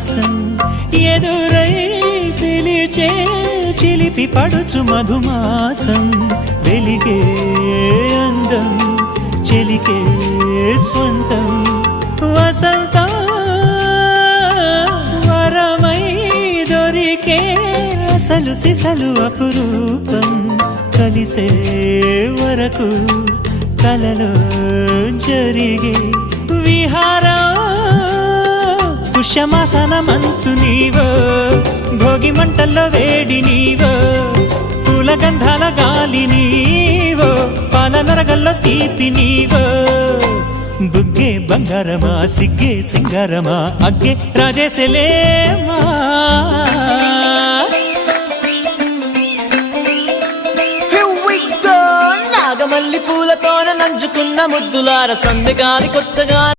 విలాసం ఎదురై పిలిచే చిలిపి పడుచు మధుమాసం వెలిగే అందం చెలికే స్వంతం వసంతం వరమై దొరికే అసలు సిసలు అపురూపం కలిసే వరకు కలలో జరిగే విహారం పుష్యమాసన మనసు నీవో భోగి మంటల్లో వేడి నీవో పూల గంధాల గాలి నీవో పాల నరగల్లో తీపి నీవో బుగ్గే బంగారమా సిగ్గే సింగారమా అగ్గే రాజేసలేమా నాగమల్లి పూలతోన నంచుకున్న ముద్దులార సందెగాలి కొత్తగా